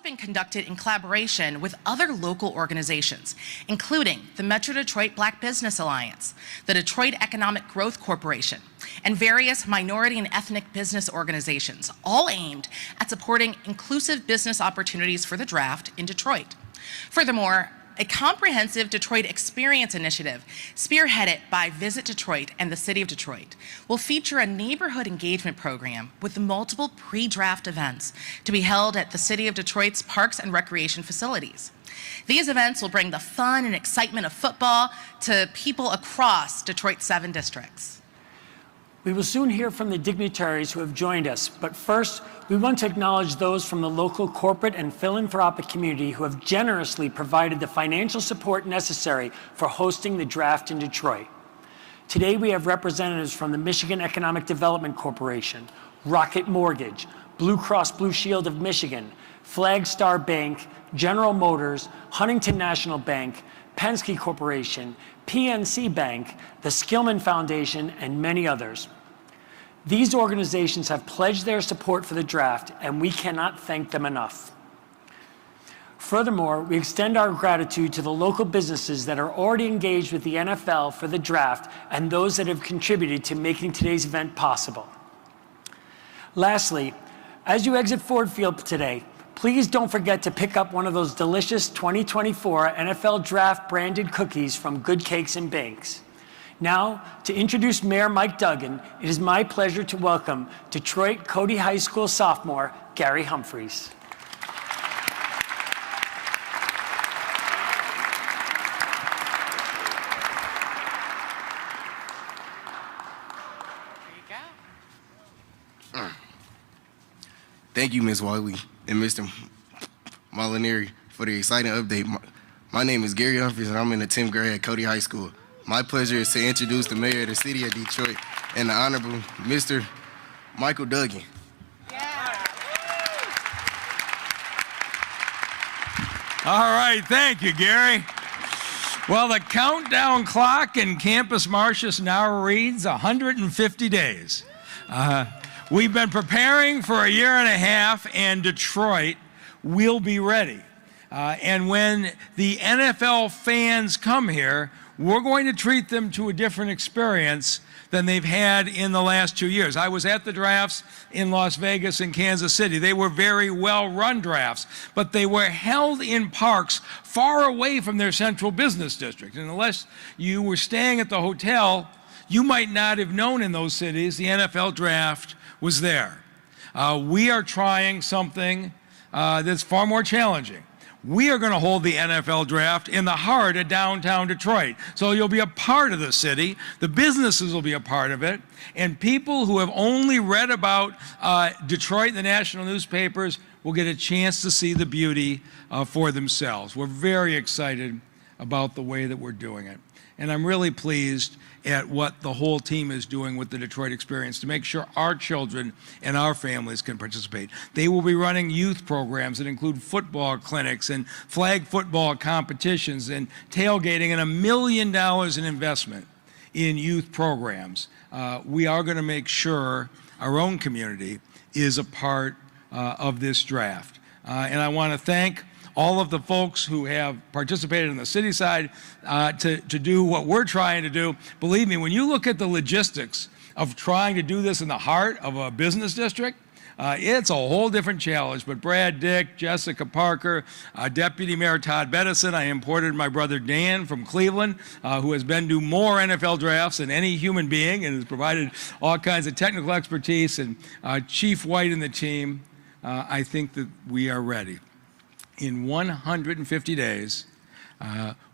also been conducted in collaboration with other local organizations, including the Metro Detroit Black Business Alliance, the Detroit Economic Growth Corporation, and various minority and ethnic business organizations, all aimed at supporting inclusive business opportunities for the draft in Detroit. Furthermore, a comprehensive Detroit Experience initiative, spearheaded by Visit Detroit and the City of Detroit, will feature a neighborhood engagement program with multiple pre-draft events to be held at the City of Detroit's parks and recreation facilities. These events will bring the fun and excitement of football to people across Detroit's 7 districts. We will soon hear from the dignitaries who have joined us, but first, we want to acknowledge those from the local corporate and philanthropic community who have generously provided the financial support necessary for hosting the draft in Detroit. Today, we have representatives from the Michigan Economic Development Corporation, Rocket Mortgage, Blue Cross Blue Shield of Michigan, Flagstar Bank, General Motors, Huntington National Bank, Penske Corporation, PNC Bank, the Skillman Foundation, and many others. These organizations have pledged their support for the draft, and we cannot thank them enough. Furthermore, we extend our gratitude to the local businesses that are already engaged with the NFL for the draft and those that have contributed to making today's event possible. Lastly, as you exit Ford Field today, please don't forget to pick up one of those delicious 2024 NFL Draft branded cookies from Good Cakes and Bakes. Now, to introduce Mayor Mike Duggan, it is my pleasure to welcome Detroit Cody High School sophomore, Gary Humphreys. There you go. Thank you, Ms. Wiley and Mr. Molinari, for the exciting update. My name is Gary Humphreys, and I'm in the 10th grade at Cody High School. My pleasure is to introduce the mayor of the city of Detroit and the Honorable Mr. Michael Duggan. Yeah. All right, thank you, Gary. Well, the countdown clock in Campus Martius now reads 150 days. We've been preparing for a year and a half, and Detroit will be ready. And when the NFL fans come here, we're going to treat them to a different experience than they've had in the last 2 years. I was at the drafts in Las Vegas and Kansas City. They were very well-run drafts, but they were held in parks far away from their central business district. And unless you were staying at the hotel, you might not have known in those cities the NFL draft was there. We are trying something that's far more challenging. We are going to hold the NFL draft in the heart of downtown Detroit. So you'll be a part of the city, the businesses will be a part of it, and people who have only read about Detroit in the national newspapers will get a chance to see the beauty for themselves. We're very excited about the way that we're doing it. And I'm really pleased at what the whole team is doing with the Detroit Experience to make sure our children and our families can participate. They will be running youth programs that include football clinics and flag football competitions and tailgating and $1 million in investment in youth programs. We are going to make sure our own community is a part of this draft. And I want to thank all of the folks who have participated on the city side to do what we're trying to do. Believe me, when you look at the logistics of trying to do this in the heart of a business district, it's a whole different challenge. But Brad Dick, Jessica Parker, Deputy Mayor Todd Bettison, I imported my brother Dan from Cleveland, who has been to more NFL drafts than any human being and has provided all kinds of technical expertise, and Chief White and the team. I think that we are ready. In 150 days,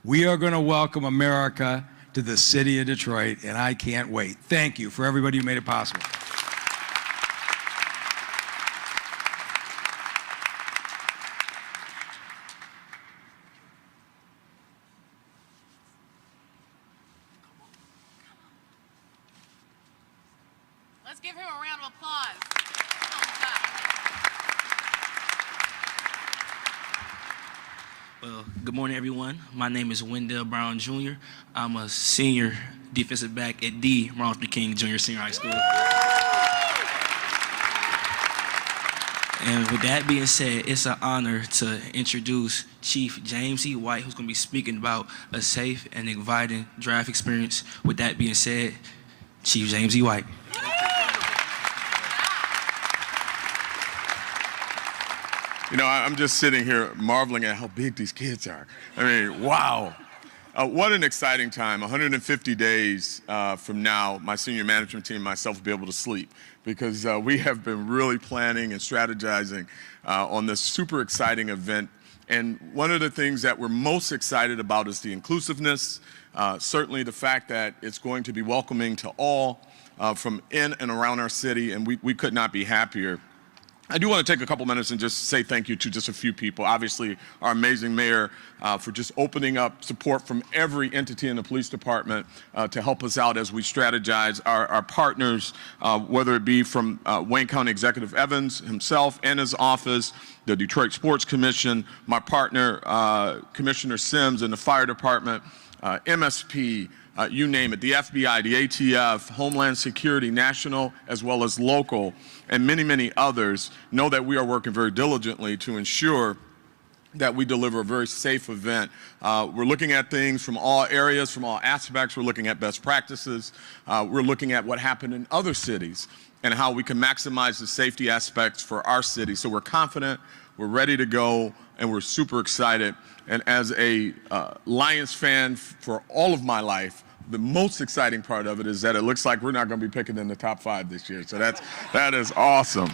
we are going to welcome America to the city of Detroit, and I can't wait. Thank you for everybody who made it possible. Let's give him a round of applause. Well, good morning, everyone. My name is Wendell Brown Jr. I'm a senior defensive back at D. Martin Luther King Jr. Senior High School. And with that being said, it's an honor to introduce Chief James E. White, who's going to be speaking about a safe and inviting draft experience. With that being said, Chief James E. White. You know, I'm just sitting here marveling at how big these kids are. I mean, wow. What an exciting time. 150 days from now, my senior management team and myself will be able to sleep because we have been really planning and strategizing on this super exciting event. And one of the things that we're most excited about is the inclusiveness, certainly the fact that it's going to be welcoming to all from in and around our city, and we could not be happier. I do want to take a couple minutes and just say thank you to just a few people. Obviously, our amazing mayor for just opening up support from every entity in the police department to help us out as we strategize. Our partners, whether it be from Wayne County Executive Evans himself and his office, the Detroit Sports Commission, my partner, Commissioner Sims in the fire department, MSP, you name it, the FBI, the ATF, Homeland Security, national as well as local, and many, many others know that we are working very diligently to ensure that we deliver a very safe event. We're looking at things from all areas, from all aspects. We're looking at best practices. We're looking at what happened in other cities and how we can maximize the safety aspects for our city. So we're confident, we're ready to go, and we're super excited. And as a Lions fan for all of my life, the most exciting part of it is that it looks like we're not going to be picking in the top 5 this year. So that is awesome.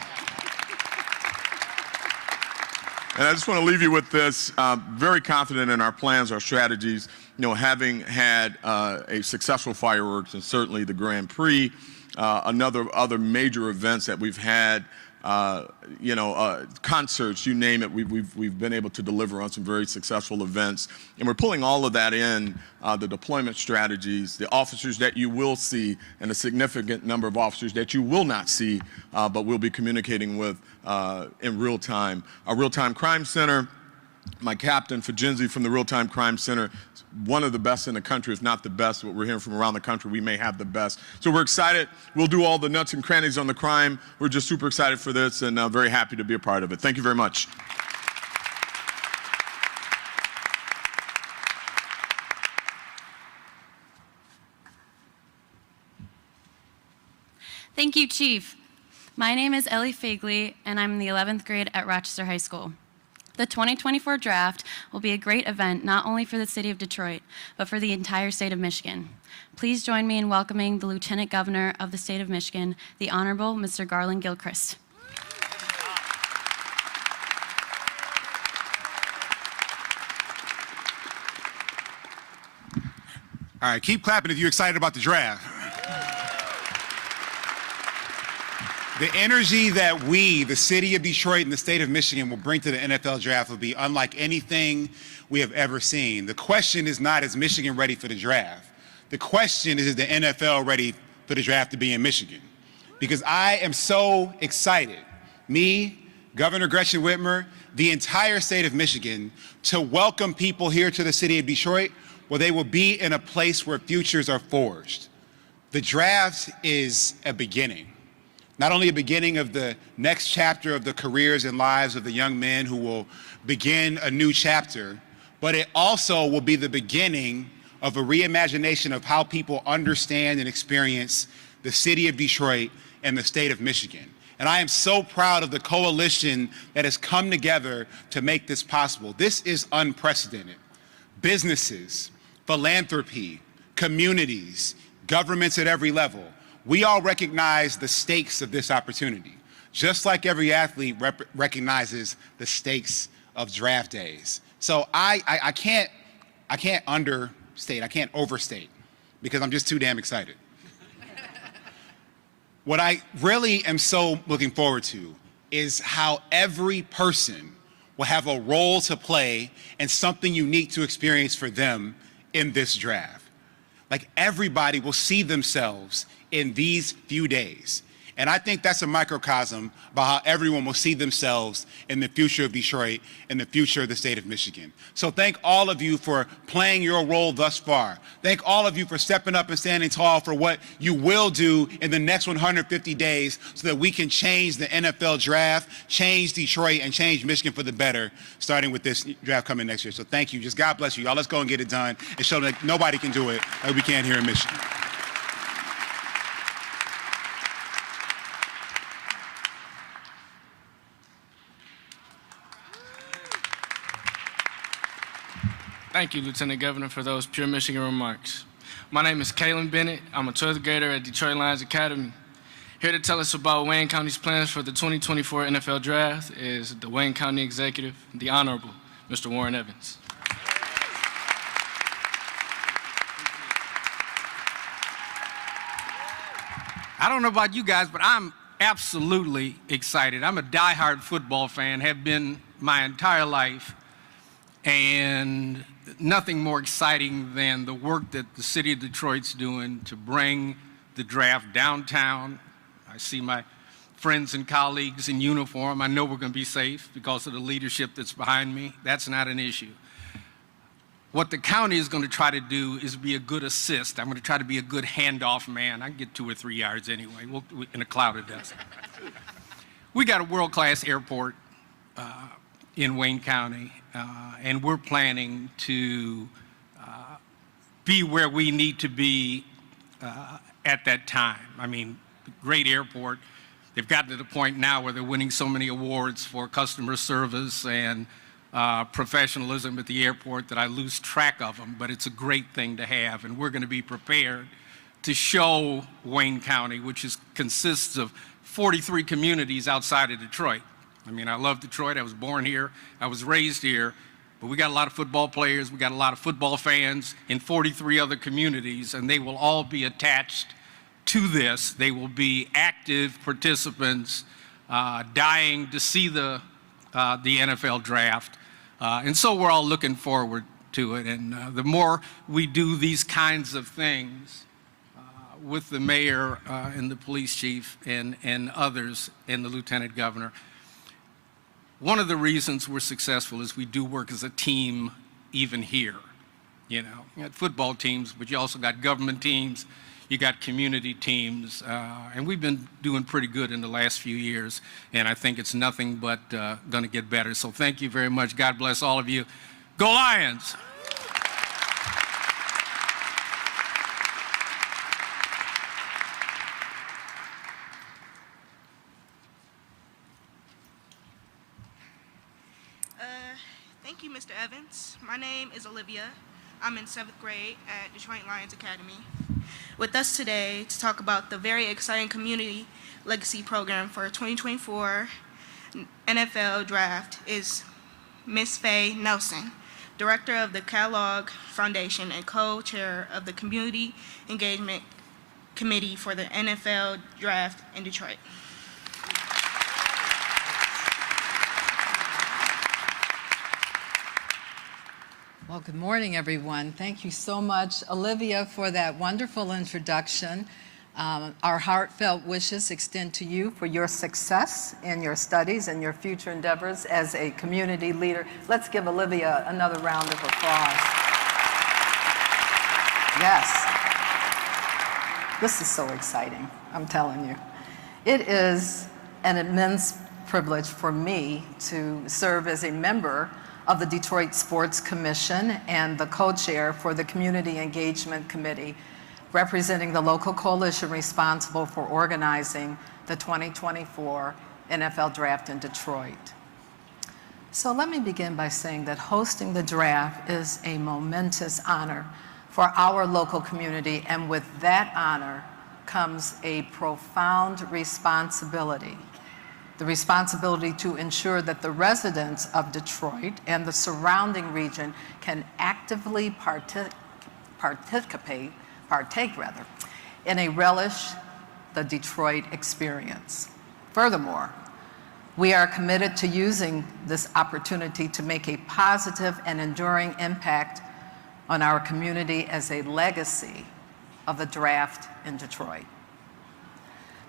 And I just want to leave you with this, very confident in our plans, our strategies, you know, having had a successful fireworks and certainly the Grand Prix, other major events that we've had, concerts, you name it, we've been able to deliver on some very successful events. And we're pulling all of that in, the deployment strategies, the officers that you will see, and a significant number of officers that you will not see, but we'll be communicating with in real time. Our Real-Time Crime Center, my captain, Fajenzi from the Real-Time Crime Center, one of the best in the country, if not the best. What we're hearing from around the country, we may have the best. So we're excited. We'll do all the nuts and crannies on the crime. We're just super excited for this and very happy to be a part of it. Thank you very much. Thank you, Chief. My name is Ellie Fagley, and I'm in the 11th grade at Rochester High School. The 2024 draft will be a great event not only for the city of Detroit, but for the entire state of Michigan. Please join me in welcoming the Lieutenant Governor of the state of Michigan, the Honorable Mr. Garland Gilchrist. All right, keep clapping if you're excited about the draft. The energy that we, the city of Detroit and the state of Michigan, will bring to the NFL draft will be unlike anything we have ever seen. The question is not, is Michigan ready for the draft? The question is the NFL ready for the draft to be in Michigan? Because I am so excited, me, Governor Gretchen Whitmer, the entire state of Michigan, to welcome people here to the city of Detroit where they will be in a place where futures are forged. The draft is a beginning. Not only a beginning of the next chapter of the careers and lives of the young men who will begin a new chapter, but it also will be the beginning of a reimagination of how people understand and experience the city of Detroit and the state of Michigan. And I am so proud of the coalition that has come together to make this possible. This is unprecedented. Businesses, philanthropy, communities, governments at every level, we all recognize the stakes of this opportunity, just like every athlete recognizes the stakes of draft days. So I can't understate, I can't overstate, because I'm just too damn excited. What I really am so looking forward to is how every person will have a role to play and something unique to experience for them in this draft. Like, everybody will see themselves in these few days. And I think that's a microcosm about how everyone will see themselves in the future of Detroit and the future of the state of Michigan. So thank all of you for playing your role thus far. Thank all of you for stepping up and standing tall for what you will do in the next 150 days so that we can change the NFL draft, change Detroit, and change Michigan for the better, starting with this draft coming next year. So thank you. Just God bless you. Y'all, let's go and get it done and show that nobody can do it like we can here in Michigan. Thank you, Lieutenant Governor, for those pure Michigan remarks. My name is Kalen Bennett. I'm a 12th grader at Detroit Lions Academy. Here to tell us about Wayne County's plans for the 2024 NFL Draft is the Wayne County Executive, the Honorable Mr. Warren Evans. I don't know about you guys, but I'm absolutely excited. I'm a diehard football fan, have been my entire life, and nothing more exciting than the work that the city of Detroit's doing to bring the draft downtown. I see my friends and colleagues in uniform. I know we're going to be safe because of the leadership that's behind me. That's not an issue. What the county is going to try to do is be a good assist. I'm going to try to be a good handoff man. I can get 2 or 3 yards anyway, in a cloud of dust. We got a world-class airport in Wayne County, and we're planning to be where we need to be at that time. I mean, great airport. They've gotten to the point now where they're winning so many awards for customer service and professionalism at the airport that I lose track of them, but it's a great thing to have, and we're going to be prepared to show Wayne County, which consists of 43 communities outside of Detroit. I mean, I love Detroit. I was born here. I was raised here. But we got a lot of football players. We got a lot of football fans in 43 other communities, and they will all be attached to this. They will be active participants, dying to see the NFL draft. And so we're all looking forward to it. And the more we do these kinds of things with the mayor and the police chief and others and the lieutenant governor, one of the reasons we're successful is we do work as a team even here. You know, you got football teams, but you also got government teams, you got community teams, and we've been doing pretty good in the last few years, and I think it's nothing but gonna get better. So thank you very much. God bless all of you. Go Lions! Thank you, Mr. Evans. My name is Olivia. I'm in 7th grade at Detroit Lions Academy. With us today to talk about the very exciting Community Legacy Program for 2024 NFL Draft is Ms. Faye Nelson, Director of the Kellogg Foundation and co-chair of the Community Engagement Committee for the NFL Draft in Detroit. Well, good morning, everyone. Thank you so much, Olivia, for that wonderful introduction. Our heartfelt wishes extend to you for your success in your studies and your future endeavors as a community leader. Let's give Olivia another round of applause. Yes. This is so exciting, I'm telling you. It is an immense privilege for me to serve as a member of the Detroit Sports Commission and the co-chair for the Community Engagement Committee, representing the local coalition responsible for organizing the 2024 NFL Draft in Detroit. So let me begin by saying that hosting the draft is a momentous honor for our local community, and with that honor comes a profound responsibility. The responsibility to ensure that the residents of Detroit and the surrounding region can actively partake in a relish the Detroit experience. Furthermore, we are committed to using this opportunity to make a positive and enduring impact on our community as a legacy of the draft in Detroit.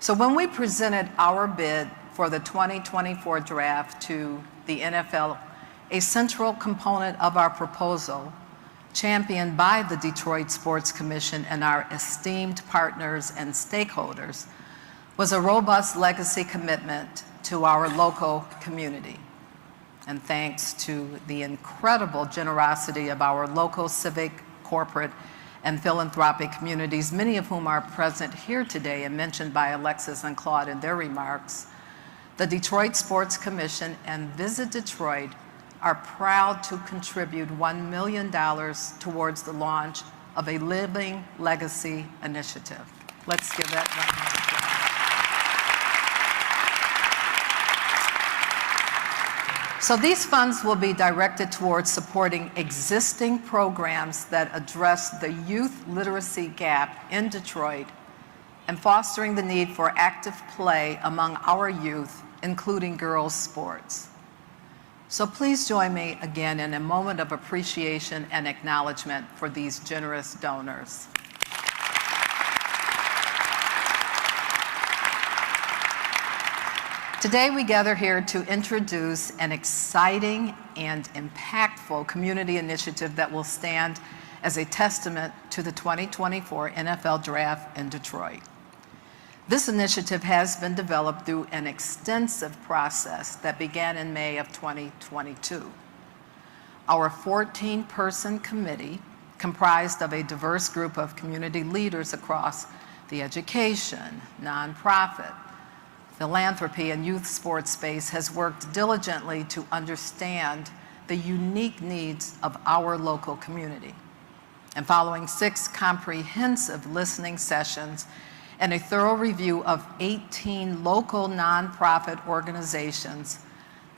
So when we presented our bid for the 2024 draft to the NFL, a central component of our proposal, championed by the Detroit Sports Commission and our esteemed partners and stakeholders, was a robust legacy commitment to our local community. And thanks to the incredible generosity of our local civic, corporate, and philanthropic communities, many of whom are present here today and mentioned by Alexis and Claude in their remarks, the Detroit Sports Commission and Visit Detroit are proud to contribute $1 million towards the launch of a Living Legacy initiative. Let's give that round of applause. So these funds will be directed towards supporting existing programs that address the youth literacy gap in Detroit and fostering the need for active play among our youth, including girls' sports. So please join me again in a moment of appreciation and acknowledgement for these generous donors. Today we gather here to introduce an exciting and impactful community initiative that will stand as a testament to the 2024 NFL Draft in Detroit. This initiative has been developed through an extensive process that began in May of 2022. Our 14-person committee, comprised of a diverse group of community leaders across the education, nonprofit, philanthropy, and youth sports space, has worked diligently to understand the unique needs of our local community. And following 6 comprehensive listening sessions and a thorough review of 18 local nonprofit organizations,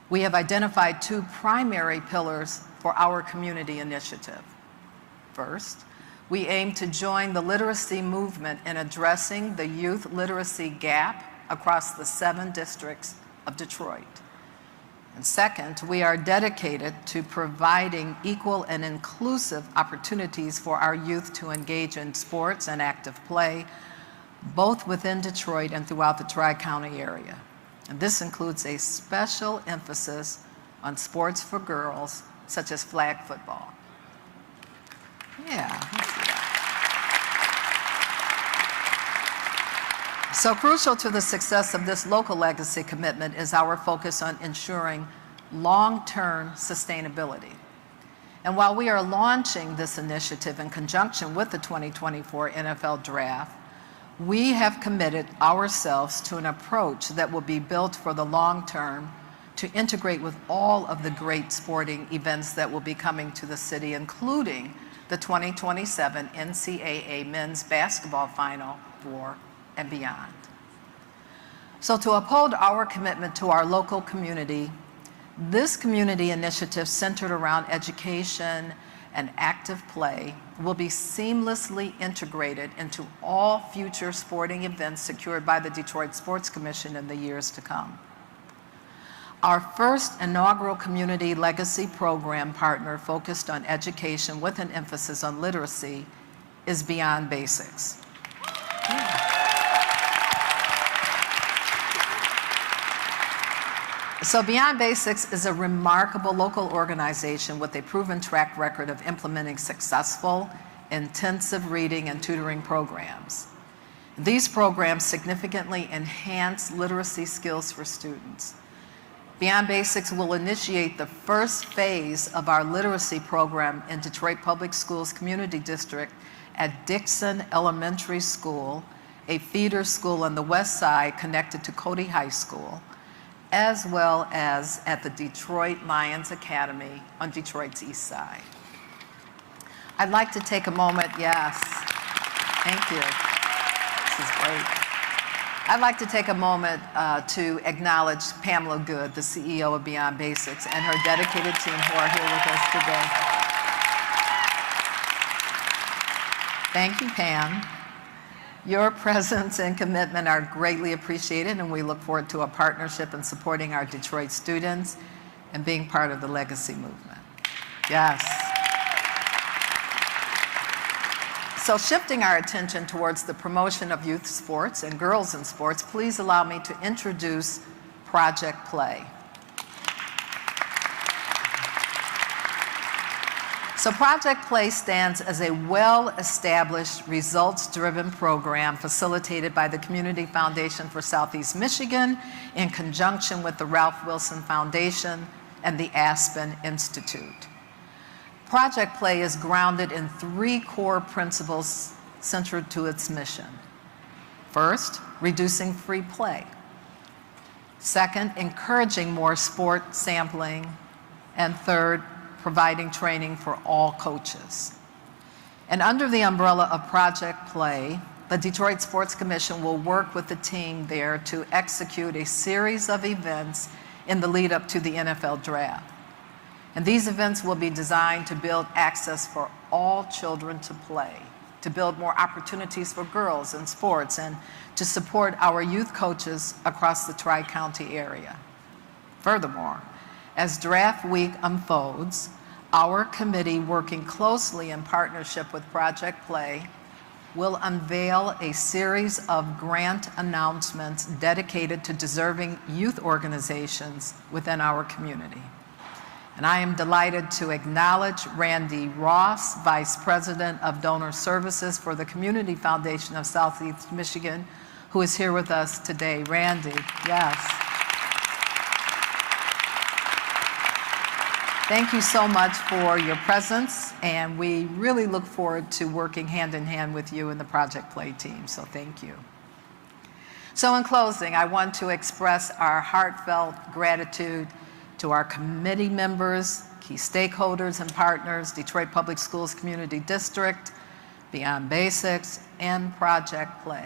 we have identified 2 primary pillars for our community initiative. First, we aim to join the literacy movement in addressing the youth literacy gap across the 7 districts of Detroit. And second, we are dedicated to providing equal and inclusive opportunities for our youth to engage in sports and active play, both within Detroit and throughout the Tri-County area. And this includes a special emphasis on sports for girls, such as flag football. Yeah, let's see that. So crucial to the success of this local legacy commitment is our focus on ensuring long-term sustainability. And while we are launching this initiative in conjunction with the 2024 NFL Draft, we have committed ourselves to an approach that will be built for the long term to integrate with all of the great sporting events that will be coming to the city, including the 2027 NCAA Men's Basketball Final Four and beyond. So to uphold our commitment to our local community, this community initiative centered around education and active play will be seamlessly integrated into all future sporting events secured by the Detroit Sports Commission in the years to come. Our first inaugural community legacy program partner focused on education with an emphasis on literacy is Beyond Basics. Yeah. So Beyond Basics is a remarkable local organization with a proven track record of implementing successful, intensive reading and tutoring programs. These programs significantly enhance literacy skills for students. Beyond Basics will initiate the first phase of our literacy program in Detroit Public Schools Community District at Dixon Elementary School, a feeder school on the west side connected to Cody High School, as well as at the Detroit Lions Academy on Detroit's east side. I'd like to take a moment, yes, thank you. This is great. I'd like to take a moment to acknowledge Pamela Good, the CEO of Beyond Basics, and her dedicated team who are here with us today. Thank you, Pam. Your presence and commitment are greatly appreciated, and we look forward to a partnership in supporting our Detroit students and being part of the legacy movement. Yes. So shifting our attention towards the promotion of youth sports and girls in sports, please allow me to introduce Project Play. So Project Play stands as a well-established, results-driven program facilitated by the Community Foundation for Southeast Michigan in conjunction with the Ralph Wilson Foundation and the Aspen Institute. Project Play is grounded in 3 core principles central to its mission. First, reducing free play. Second, encouraging more sport sampling. And third, providing training for all coaches. And under the umbrella of Project Play, the Detroit Sports Commission will work with the team there to execute a series of events in the lead up to the NFL draft. And these events will be designed to build access for all children to play, to build more opportunities for girls in sports, and to support our youth coaches across the Tri-County area. Furthermore, as draft week unfolds, our committee, working closely in partnership with Project Play, will unveil a series of grant announcements dedicated to deserving youth organizations within our community. And I am delighted to acknowledge Randy Ross, Vice President of Donor Services for the Community Foundation of Southeast Michigan, who is here with us today. Randy, yes. Thank you so much for your presence, and we really look forward to working hand in hand with you and the Project Play team, so thank you. So in closing, I want to express our heartfelt gratitude to our committee members, key stakeholders and partners, Detroit Public Schools Community District, Beyond Basics, and Project Play.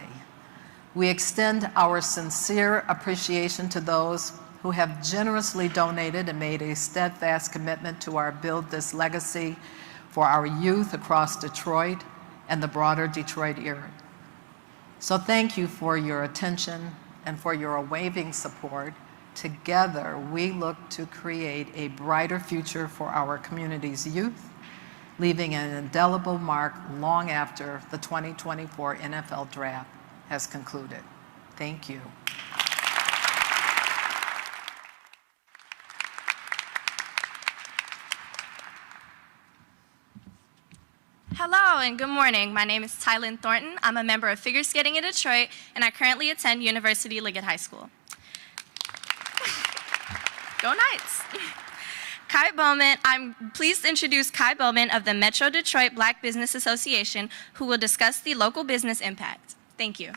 We extend our sincere appreciation to those who have generously donated and made a steadfast commitment to our Build This Legacy for our youth across Detroit and the broader Detroit area. So thank you for your attention and for your unwavering support. Together, we look to create a brighter future for our community's youth, leaving an indelible mark long after the 2024 NFL Draft has concluded. Thank you. Hello and good morning. My name is Tylynn Thornton. I'm a member of Figure Skating in Detroit, and I currently attend University Liggett High School. Go Knights! Kai Bowman, I'm pleased to introduce Kai Bowman of the Metro Detroit Black Business Association, who will discuss the local business impact. Thank you.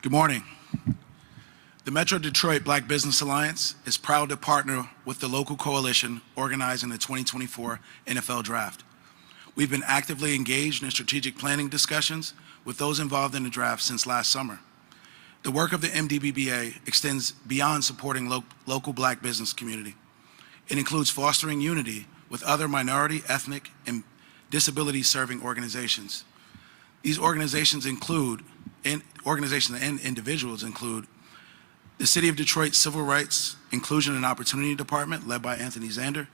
Good morning. The Metro Detroit Black Business Alliance is proud to partner with the local coalition organizing the 2024 NFL Draft. We've been actively engaged in strategic planning discussions with those involved in the draft since last summer. The work of the MDBBA extends beyond supporting local Black business community. It includes fostering unity with other minority, ethnic, and disability-serving organizations. These organizations and individuals include the City of Detroit Civil Rights, Inclusion and Opportunity Department, led by Anthony Zander,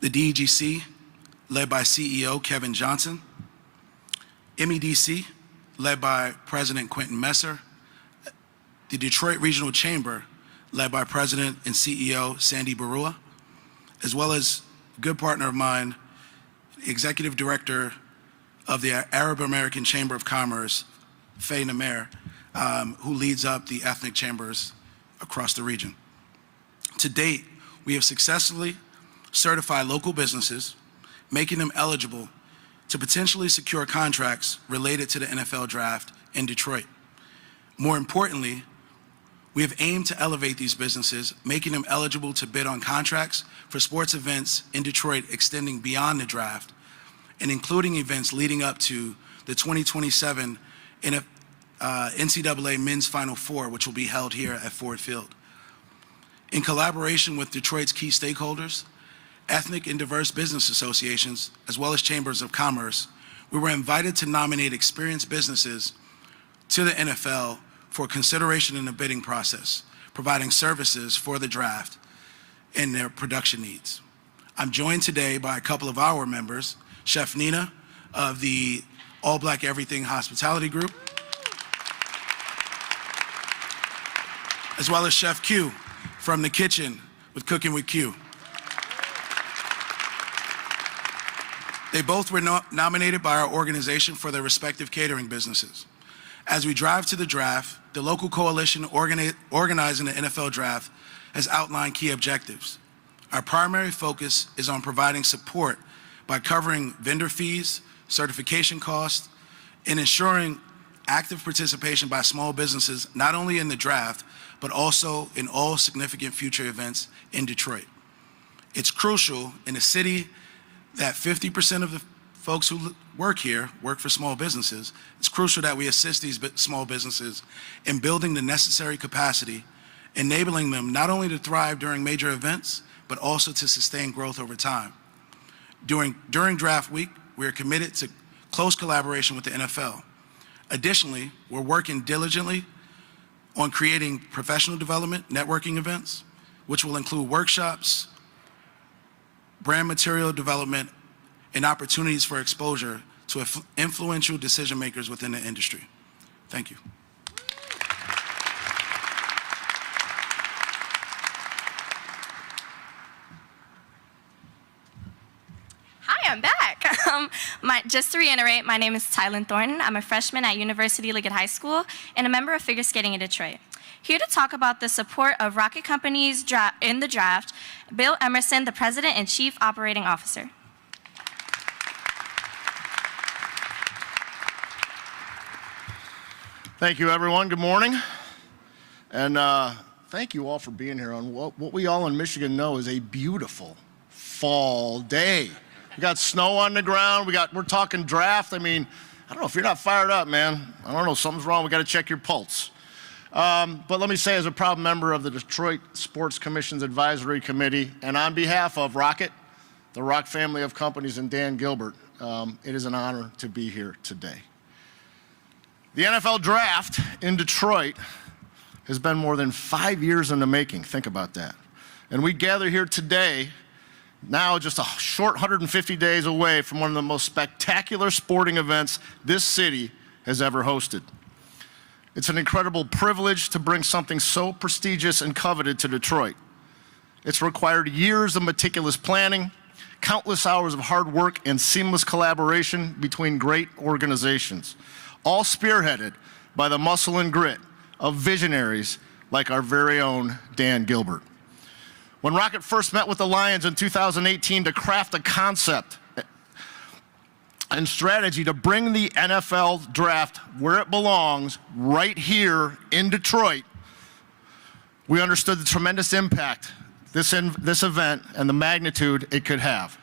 the DEGC, led by CEO Kevin Johnson, MEDC, led by President Quentin Messer, the Detroit Regional Chamber, led by President and CEO Sandy Barua, as well as a good partner of mine, Executive Director of the Arab American Chamber of Commerce, Faye Namer, who leads up the ethnic chambers across the region. To date, we have successfully certified local businesses, making them eligible to potentially secure contracts related to the NFL Draft in Detroit. More importantly, we have aimed to elevate these businesses, making them eligible to bid on contracts for sports events in Detroit extending beyond the draft and including events leading up to the 2027 NCAA Men's Final Four, which will be held here at Ford Field. In collaboration with Detroit's key stakeholders, ethnic and diverse business associations, as well as chambers of commerce, we were invited to nominate experienced businesses to the NFL for consideration in the bidding process, providing services for the draft and their production needs. I'm joined today by a couple of our members, Chef Nina of the All Black Everything Hospitality Group, as well as Chef Q from the kitchen with Cooking with Q. They both were nominated by our organization for their respective catering businesses. As we drive to the draft, the local coalition organizing the NFL draft has outlined key objectives. Our primary focus is on providing support by covering vendor fees, certification costs, and ensuring active participation by small businesses, not only in the draft, but also in all significant future events in Detroit. It's crucial in a city that 50% of the folks who work here work for small businesses. It's crucial that we assist these small businesses in building the necessary capacity, enabling them not only to thrive during major events, but also to sustain growth over time. During draft week, we are committed to close collaboration with the NFL. Additionally, we're working diligently on creating professional development, networking events, which will include workshops, brand material development, and opportunities for exposure to influential decision makers within the industry. Thank you. Hi, I'm back. Just to reiterate, my name is Tylen Thornton. I'm a freshman at University Liggett High School and a member of figure skating in Detroit. Here to talk about the support of Rocket Companies in the draft, Bill Emerson, the President and Chief Operating Officer. Thank you, everyone. Good morning. And thank you all for being here on what we all in Michigan know is a beautiful fall day. We got snow on the ground. We're talking draft. I mean, I don't know if you're not fired up, man. I don't know, something's wrong. We got to check your pulse. But let me say, as a proud member of the Detroit Sports Commission's Advisory Committee, and on behalf of Rocket, the Rock family of companies, and Dan Gilbert, it is an honor to be here today. The NFL draft in Detroit has been more than 5 years in the making. Think about that. And we gather here today, now just a short 150 days away from one of the most spectacular sporting events this city has ever hosted. It's an incredible privilege to bring something so prestigious and coveted to Detroit. It's required years of meticulous planning, countless hours of hard work, and seamless collaboration between great organizations, all spearheaded by the muscle and grit of visionaries like our very own Dan Gilbert. When Rocket first met with the Lions in 2018 to craft a concept and strategy to bring the NFL draft where it belongs, right here in Detroit, we understood the tremendous impact this event and the magnitude it could have.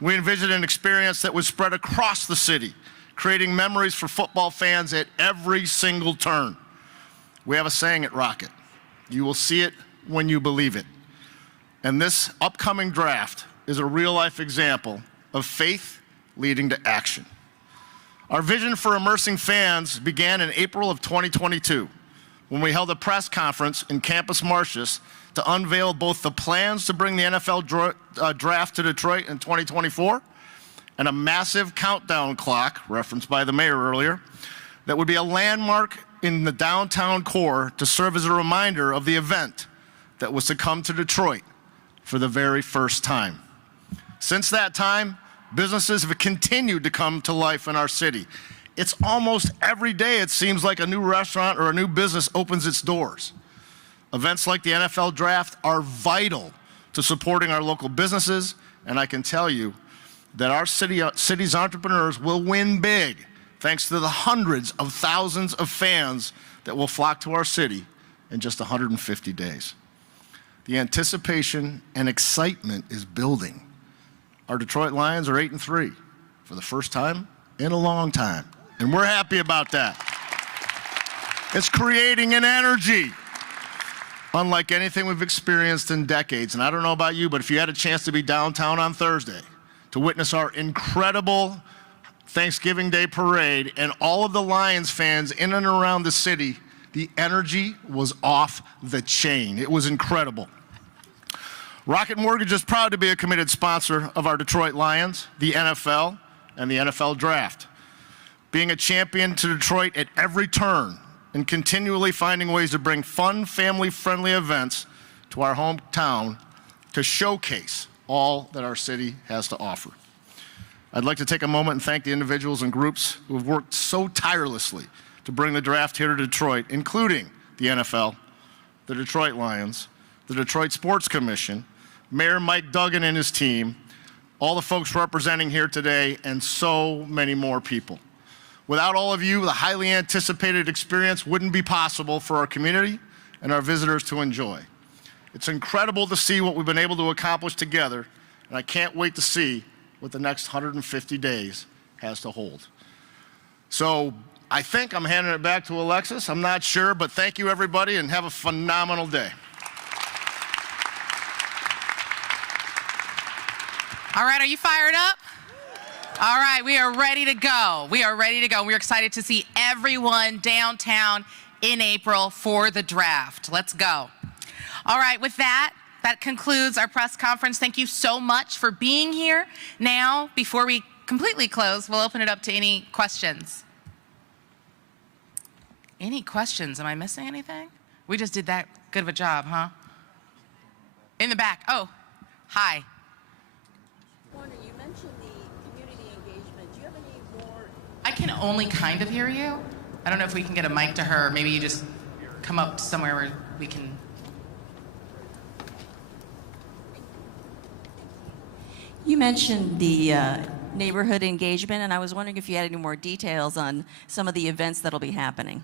We envisioned an experience that would spread across the city, creating memories for football fans at every single turn. We have a saying at Rocket: you will see it when you believe it. And this upcoming draft is a real-life example of faith leading to action. Our vision for immersing fans began in April of 2022, when we held a press conference in Campus Martius to unveil both the plans to bring the NFL draft to Detroit in 2024 and a massive countdown clock, referenced by the mayor earlier, that would be a landmark in the downtown core to serve as a reminder of the event that was to come to Detroit for the very first time. Since that time, businesses have continued to come to life in our city. It's almost every day it seems like a new restaurant or a new business opens its doors. Events like the NFL draft are vital to supporting our local businesses, and I can tell you that our city's entrepreneurs will win big thanks to the hundreds of thousands of fans that will flock to our city in just 150 days. The anticipation and excitement is building. Our Detroit Lions are 8-3 for the first time in a long time, and we're happy about that. It's creating an energy unlike anything we've experienced in decades. And I don't know about you, but if you had a chance to be downtown on Thursday to witness our incredible Thanksgiving Day parade and all of the Lions fans in and around the city, the energy was off the chain. It was incredible. Rocket Mortgage is proud to be a committed sponsor of our Detroit Lions, the NFL, and the NFL Draft. Being a champion to Detroit at every turn and continually finding ways to bring fun, family-friendly events to our hometown to showcase all that our city has to offer. I'd like to take a moment and thank the individuals and groups who have worked so tirelessly to bring the draft here to Detroit, including the NFL, the Detroit Lions, the Detroit Sports Commission, Mayor Mike Duggan and his team, all the folks representing here today, and so many more people. Without all of you, the highly anticipated experience wouldn't be possible for our community and our visitors to enjoy. It's incredible to see what we've been able to accomplish together, and I can't wait to see what the next 150 days has to hold. So I think I'm handing it back to Alexis. I'm not sure, but thank you, everybody, and have a phenomenal day. All right, are you fired up? All right, we are ready to go. We are ready to go. We're excited to see everyone downtown in April for the draft. Let's go. All right, with that concludes our press conference. Thank you so much for being here. Now, before we completely close, we'll open it up to any questions. Any questions? Am I missing anything? We just did that good of a job, huh? In the back. Oh, hi. You mentioned the community engagement. Do you have any more? I can only kind of hear you. I don't know if we can get a mic to her. Maybe you just come up somewhere where we can. You mentioned the neighborhood engagement, and I was wondering if you had any more details on some of the events that'll be happening.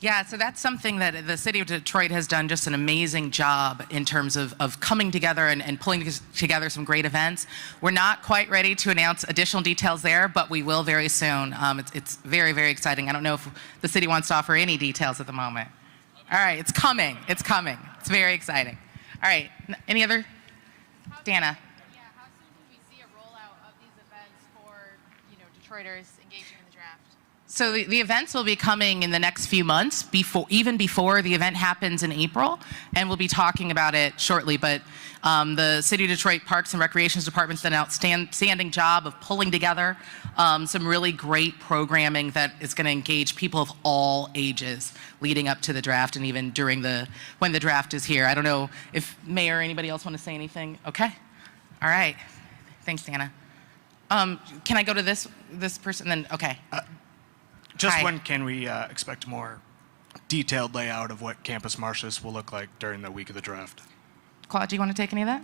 Yeah, so that's something that the city of Detroit has done just an amazing job in terms of coming together and pulling together some great events. We're not quite ready to announce additional details there, but we will very soon. It's very, very exciting. I don't know if the city wants to offer any details at the moment. All right, it's coming. It's coming. It's very exciting. All right, any other? Dana. Yeah, how soon can we see a rollout of these events for, Detroiters engaging in the draft? So the events will be coming in the next few months, even before the event happens in April, and we'll be talking about it shortly. But the City of Detroit Parks and Recreations Department's done an outstanding job of pulling together some really great programming that is going to engage people of all ages leading up to the draft and even during when the draft is here. I don't know if Mayor or anybody else want to say anything. Okay. All right. Thanks, Dana. Can I go to this person then? Okay. Just Hi. when can we expect a more detailed layout of what Campus Martius will look like during the week of the draft? Claude, do you want to take any of that?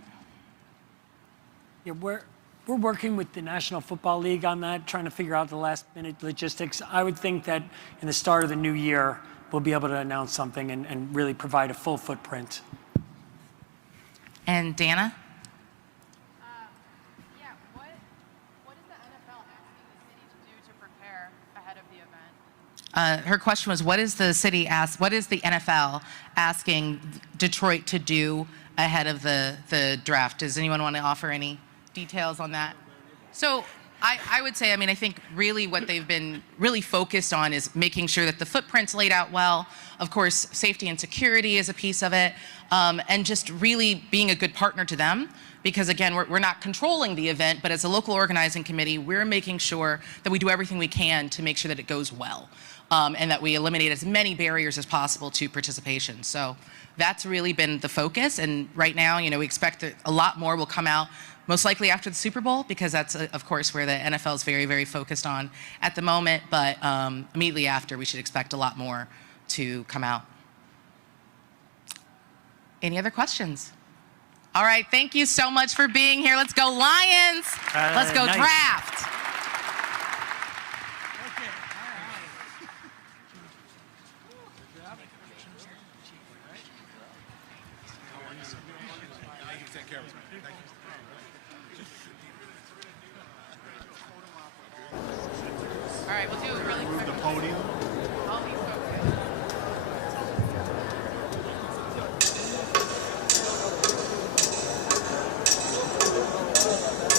Yeah, we're working with the National Football League on that, trying to figure out the last-minute logistics. I would think that in the start of the new year, we'll be able to announce something and really provide a full footprint. And Dana? Her question was, what is the NFL asking Detroit to do ahead of the draft? Does anyone want to offer any details on that? So I would say, I think really what they've been really focused on is making sure that the footprint's laid out well. Of course, safety and security is a piece of it, and just really being a good partner to them. Because again, we're not controlling the event, but as a local organizing committee, we're making sure that we do everything we can to make sure that it goes well. And that we eliminate as many barriers as possible to participation. So that's really been the focus. And right now, we expect that a lot more will come out, most likely after the Super Bowl, because that's, of course, where the NFL is very, very focused on at the moment. But immediately after, we should expect a lot more to come out. Any other questions? All right, thank you so much for being here. Let's go Lions. Let's go nice. draft. All right, we'll do it really quick. The podium.